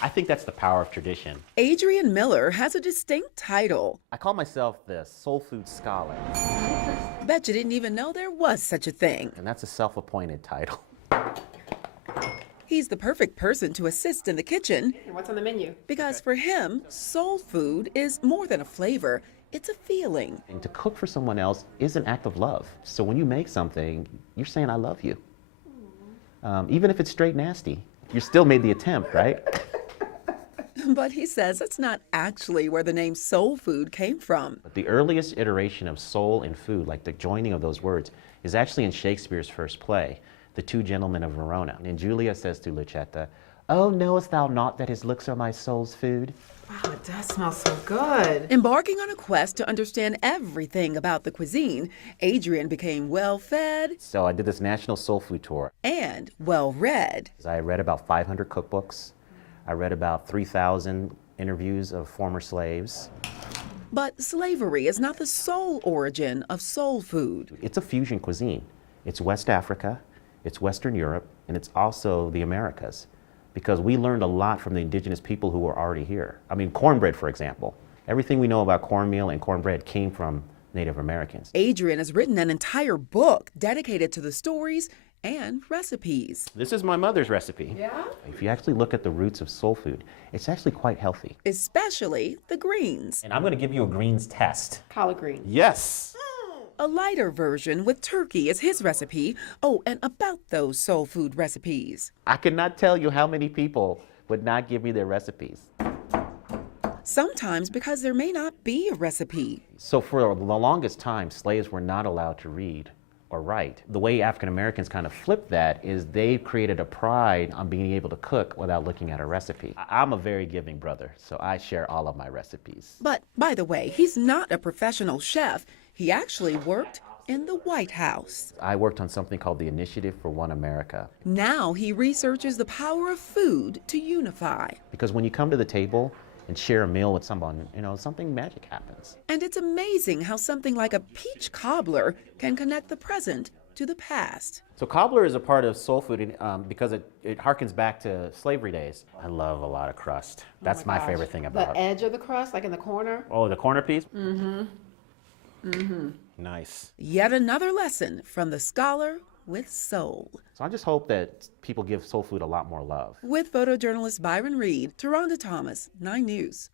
I think that's the power of tradition. Adrian Miller has a distinct title. I call myself the soul food scholar, Bet you didn't even know there was such a thing. and that's a self-appointed title. He's the perfect person to assist in the kitchen And what's on the menu? because for him, soul food is more than a flavor, it's a feeling. And to cook for someone else is an act of love. So when you make something, you're saying, I love you. Even if it's straight nasty, you still made the attempt, right? But he says that's not actually where the name soul food came from. But the earliest iteration of soul and food, like the joining of those words, is actually in Shakespeare's first play, The Two Gentlemen of Verona. And Julia says to Lucetta, "Oh, knowest thou not that his looks are my soul's food?" Wow, it does smell so good. Embarking on a quest to understand everything about the cuisine, Adrian became well-fed So I did this national soul food tour. and well-read. I read about 500 cookbooks. I read about 3,000 interviews of former slaves. But slavery is not the sole origin of soul food. It's a fusion cuisine. It's West Africa, it's Western Europe, and it's also the Americas. Because we learned a lot from the indigenous people who were already here. I mean, cornbread, for example. Everything we know about cornmeal and cornbread came from Native Americans. Adrian has written an entire book dedicated to the stories and recipes. This is my mother's recipe. Yeah? If you actually look at the roots of soul food, it's actually quite healthy. Especially the greens. And I'm going to give you a greens test. Collard green. Yes! A lighter version with turkey is his recipe. Oh, and about those soul food recipes. I cannot tell you how many people would not give me their recipes. Sometimes because there may not be a recipe. So for the longest time, slaves were not allowed to read or write. The way African Americans kind of flipped that is they created a pride on being able to cook without looking at a recipe. I'm a very giving brother, so I share all of my recipes. But by the way, he's not a professional chef. He actually worked in the White House. I worked on something called the Initiative for One America. Now he researches the power of food to unify. Because when you come to the table and share a meal with someone, you know, something magic happens. And it's amazing how something like a peach cobbler can connect the present to the past. So cobbler is a part of soul food because it harkens back to slavery days. I love a lot of crust. That's my favorite thing about The it. edge of the crust, like in the corner. Oh, the corner piece? Nice. Yet another lesson from the scholar with soul. So I just hope that people give soul food a lot more love. With photojournalist Byron Reed, TaRhonda Thomas, 9 News.